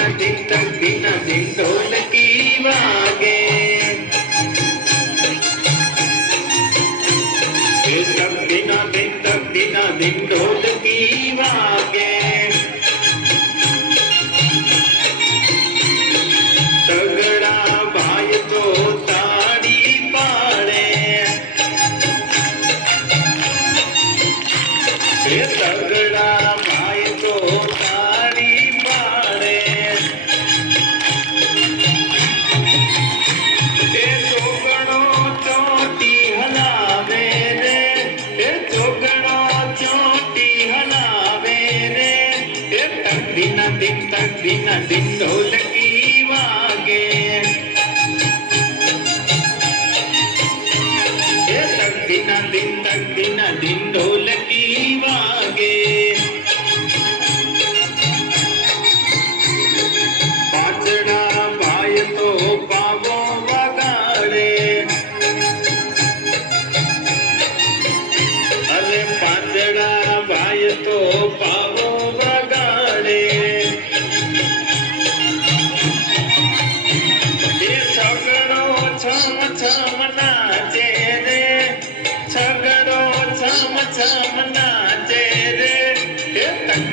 दिन ढोलकी वागे दिन ढोलकी वागे तगड़ा भाई तो ताड़ी पाड़े तगड़ा भाई तो ताड़ी पाड़े चोगड़ो चोटी हलावे रे चोगड़ो चोटी हलावे रे तक दिन ढोलकी वागे तक दिन ढोलकी वागे पाचड़ा भाई तो पावो वगाड़े अरे पाचड़ा भाई तो पावो वगाड़े ये छगड़ो छम छम नाचे रे छगड़ो छम छम नाचे रे तक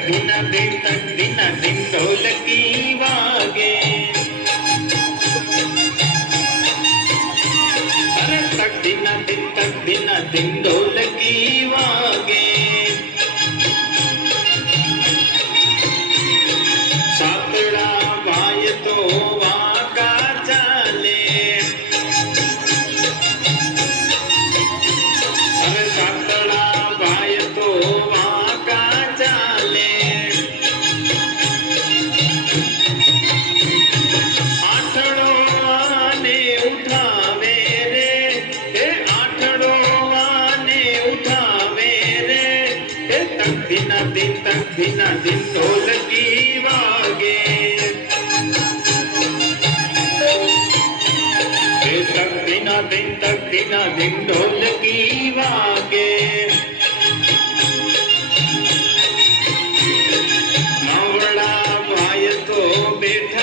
दिन ढोलकी वागे अरे तक दिन ढोलकी वागे सातड़ा भाई तो वाका चाले अरे सातड़ा भाई तो वाका चाले आठड़ो आने उठावे रे आठड़ो आने उठावे रे तक दिन ढोलकी वागे तक दिन ढोलकी वागे नवड़ा भाई तो बैठ